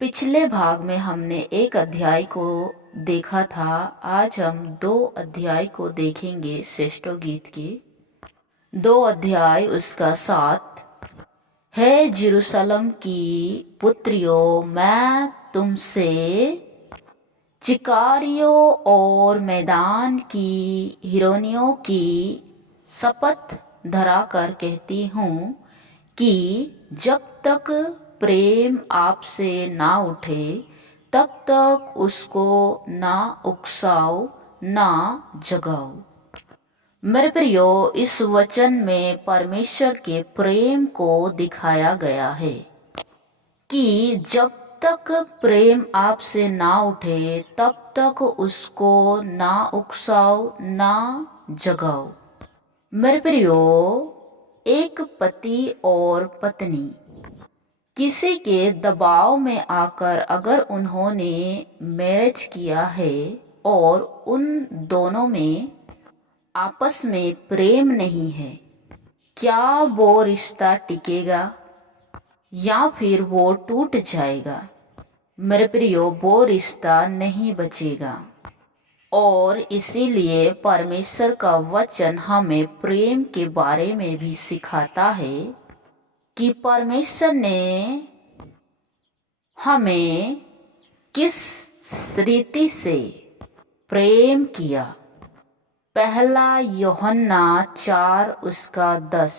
पिछले भाग में हमने एक अध्याय को देखा था। आज हम 2 अध्याय को देखेंगे श्रेष्ठ गीत के। 2 अध्याय उसका 7 है। जेरूशलम की पुत्रियों, मैं तुमसे चिकारियों और मैदान की हिरोनियों की शपथ धरा कर कहती हूँ कि जब तक प्रेम आपसे ना उठे तब तक उसको ना उकसाओ ना जगाओ। मेरे प्रियो, इस वचन में परमेश्वर के प्रेम को दिखाया गया है कि जब तक प्रेम आपसे ना उठे तब तक उसको ना उकसाओ ना जगाओ। मेरे प्रियो, एक पति और पत्नी किसी के दबाव में आकर अगर उन्होंने मैरिज किया है और उन दोनों में आपस में प्रेम नहीं है, क्या वो रिश्ता टिकेगा या फिर वो टूट जाएगा? मेरे प्रियो, वो रिश्ता नहीं बचेगा। और इसीलिए परमेश्वर का वचन हमें प्रेम के बारे में भी सिखाता है कि परमेश्वर ने हमें किस रीति से प्रेम किया। पहला यूहन्ना 4 उसका 10।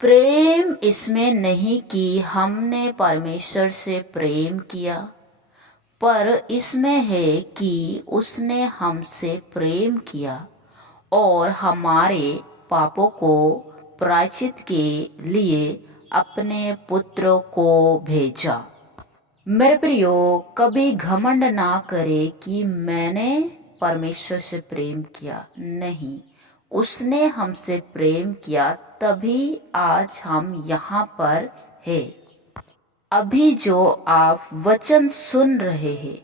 प्रेम इसमें नहीं कि हमने परमेश्वर से प्रेम किया, पर इसमें है कि उसने हमसे प्रेम किया और हमारे पापों को प्रायश्चित के लिए अपने पुत्र को भेजा। मेरे प्रियो, कभी घमंड ना करे कि मैंने परमेश्वर से प्रेम किया। नहीं, उसने हमसे प्रेम किया, तभी आज हम यहाँ पर है। अभी जो आप वचन सुन रहे हैं,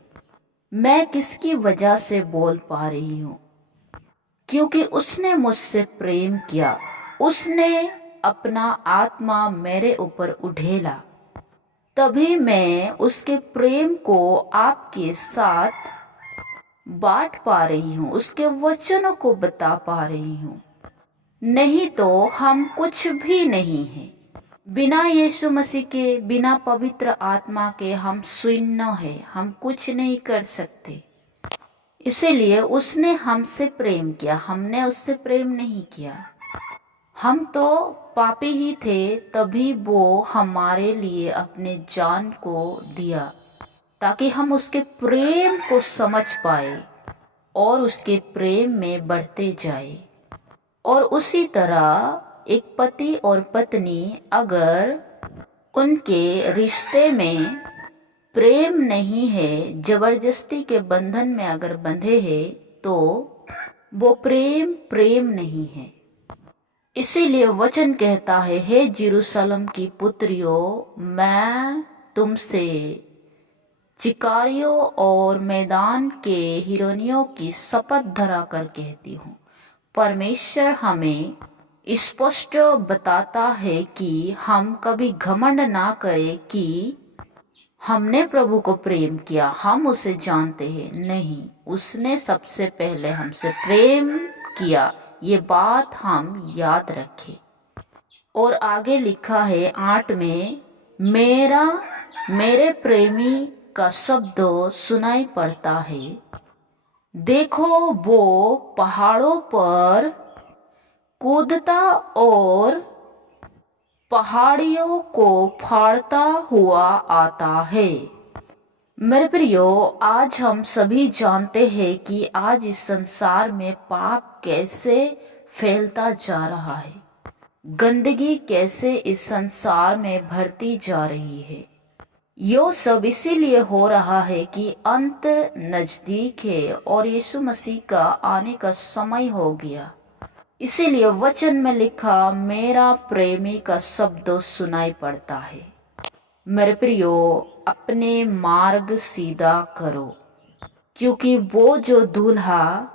मैं किसकी वजह से बोल पा रही हूँ? क्योंकि उसने मुझसे प्रेम किया। उसने अपना आत्मा मेरे ऊपर उड़ेला, तभी मैं उसके प्रेम को आपके साथ बांट पा रही हूँ, उसके वचनों को बता पा रही हूँ। नहीं तो हम कुछ भी नहीं हैं। बिना यीशु मसीह के, बिना पवित्र आत्मा के हम शून्य हैं, हम कुछ नहीं कर सकते। इसीलिए उसने हमसे प्रेम किया, हमने उससे प्रेम नहीं किया। हम तो पापी ही थे, तभी वो हमारे लिए अपने जान को दिया ताकि हम उसके प्रेम को समझ पाए और उसके प्रेम में बढ़ते जाए। और उसी तरह एक पति और पत्नी अगर उनके रिश्ते में प्रेम नहीं है, जबरदस्ती के बंधन में अगर बंधे हैं, तो वो प्रेम नहीं है। इसीलिए वचन कहता है, हे जेरूशलम की पुत्रियों, मैं तुमसे चिकारियों और मैदान के हिरोनियों की शपथ धरा कर कहती हूँ। परमेश्वर हमें स्पष्ट बताता है कि हम कभी घमंड ना करें कि हमने प्रभु को प्रेम किया, हम उसे जानते हैं। नहीं, उसने सबसे पहले हमसे प्रेम किया, ये बात हम याद रखें। और आगे लिखा है 8 में, मेरे प्रेमी का शब्द सुनाई पड़ता है। देखो, वो पहाड़ों पर कूदता और पहाड़ियों को फाड़ता हुआ आता है। मेरे प्रियो, आज हम सभी जानते हैं कि आज इस संसार में पाप कैसे फैलता जा रहा है, गंदगी कैसे इस संसार में भरती जा रही है। यो सब इसीलिए हो रहा है कि अंत नजदीक है और यीशु मसीह का आने का समय हो गया। इसीलिए वचन में लिखा, मेरा प्रेमी का शब्द सुनाई पड़ता है। मेरे प्रियो, अपने मार्ग सीधा करो, क्योंकि वो जो दूल्हा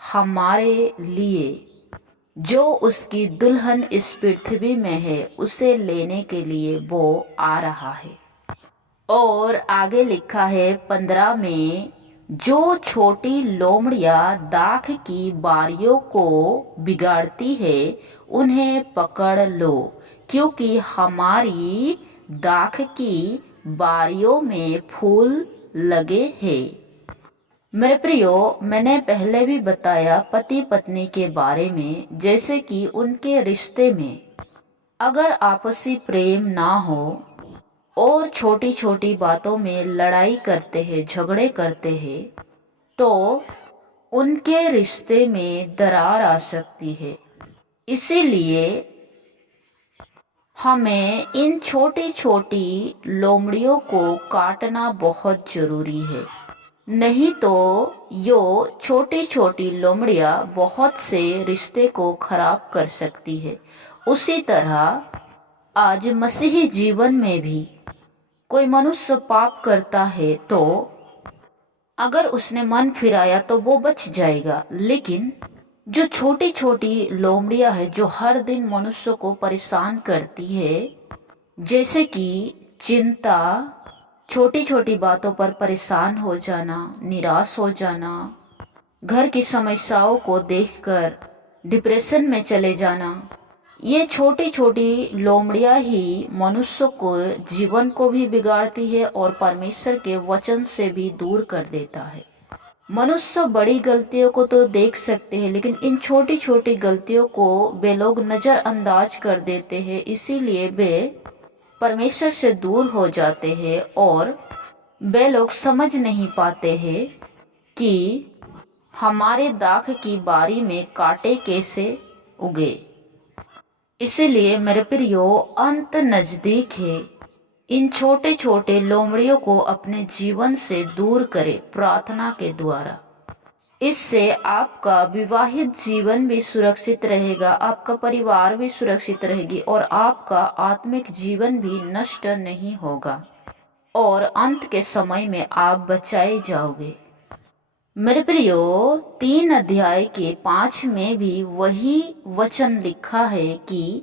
हमारे लिए, जो उसकी दुल्हन इस पृथ्वी में है, उसे लेने के लिए वो आ रहा है। और आगे लिखा है 15 में, जो छोटी लोमड़ियां दाख की बारियों को बिगाड़ती है उन्हें पकड़ लो, क्योंकि हमारी दाख की बारियों में फूल लगे हैं। मेरे प्रियो, मैंने पहले भी बताया पति पत्नी के बारे में, जैसे कि उनके रिश्ते में अगर आपसी प्रेम ना हो और छोटी छोटी बातों में लड़ाई करते हैं, झगड़े करते हैं, तो उनके रिश्ते में दरार आ सकती है। इसीलिए हमें इन छोटी छोटी लोमड़ियों को काटना बहुत जरूरी है, नहीं तो यो छोटी छोटी लोमड़ियां बहुत से रिश्ते को खराब कर सकती है। उसी तरह आज मसीही जीवन में भी कोई मनुष्य पाप करता है तो अगर उसने मन फिराया तो वो बच जाएगा, लेकिन जो छोटी छोटी लोमड़ियां है जो हर दिन मनुष्य को परेशान करती है, जैसे कि चिंता, छोटी छोटी बातों पर परेशान हो जाना, निराश हो जाना, घर की समस्याओं को देखकर डिप्रेशन में चले जाना, ये छोटी छोटी लोमड़ियां ही मनुष्य को जीवन को भी बिगाड़ती है और परमेश्वर के वचन से भी दूर कर देता है। मनुष्य बड़ी गलतियों को तो देख सकते हैं, लेकिन इन छोटी छोटी गलतियों को वे लोग नजरअंदाज कर देते हैं, इसीलिए वे परमेश्वर से दूर हो जाते हैं और वे लोग समझ नहीं पाते हैं कि हमारे दाख की बारी में कांटे कैसे उगे। इसलिए मेरे प्रियो, अंत नजदीक है। इन छोटे छोटे लोमड़ियों को अपने जीवन से दूर करें प्रार्थना के द्वारा। इससे आपका विवाहित जीवन भी सुरक्षित रहेगा, आपका परिवार भी सुरक्षित रहेगी और आपका आत्मिक जीवन भी नष्ट नहीं होगा और अंत के समय में आप बचाए जाओगे। मेरे प्रियो, 3 अध्याय के 5 में भी वही वचन लिखा है कि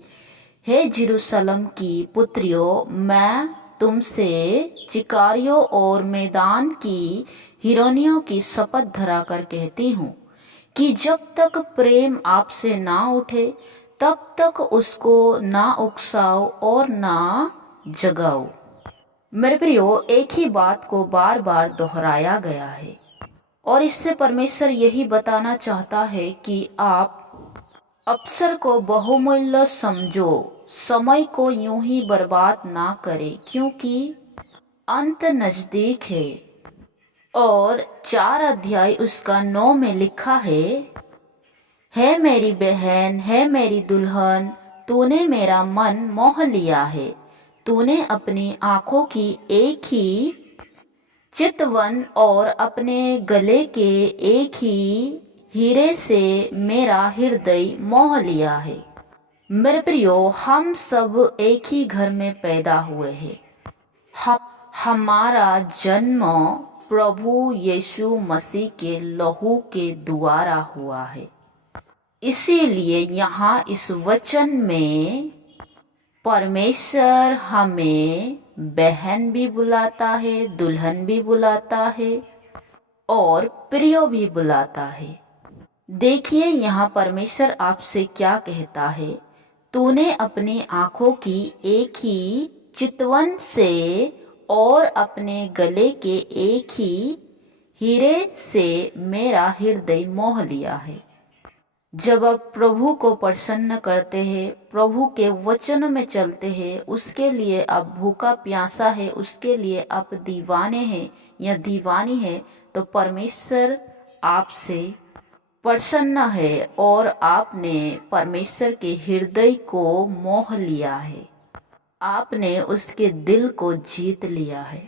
हे जेरूशलम की पुत्रियों, मैं तुमसे चिकारियों और मैदान की हिरनियों की शपथ धरा कर कहती हूँ कि जब तक प्रेम आपसे ना उठे तब तक उसको ना उकसाओ और ना जगाओ। मेरे प्रियो, एक ही बात को बार बार दोहराया गया है और इससे परमेश्वर यही बताना चाहता है कि आप अवसर को बहुमूल्य समझो, समय को यूं ही बर्बाद ना करें, क्योंकि अंत नजदीक है। और 4 अध्याय उसका 9 में लिखा है मेरी बहन, है मेरी दुल्हन, तूने मेरा मन मोह लिया है, तूने अपनी आंखों की एक ही चितवन और अपने गले के एक ही हीरे से मेरा हृदय मोह लिया है। मेरे प्रियो, हम सब एक ही घर में पैदा हुए हैं। हमारा जन्म प्रभु यीशु मसीह के लहू के द्वारा हुआ है। इसीलिए यहाँ इस वचन में परमेश्वर हमें बहन भी बुलाता है, दुल्हन भी बुलाता है और प्रियो भी बुलाता है। देखिए यहाँ परमेश्वर आपसे क्या कहता है, तूने अपनी आंखों की एक ही चितवन से और अपने गले के एक ही हीरे से मेरा हृदय मोह लिया है। जब आप प्रभु को प्रसन्न करते हैं, प्रभु के वचन में चलते हैं, उसके लिए आप भूखा प्यासा है, उसके लिए आप दीवाने हैं या दीवानी है, तो परमेश्वर आपसे प्रसन्न है और आपने परमेश्वर के हृदय को मोह लिया है, आपने उसके दिल को जीत लिया है।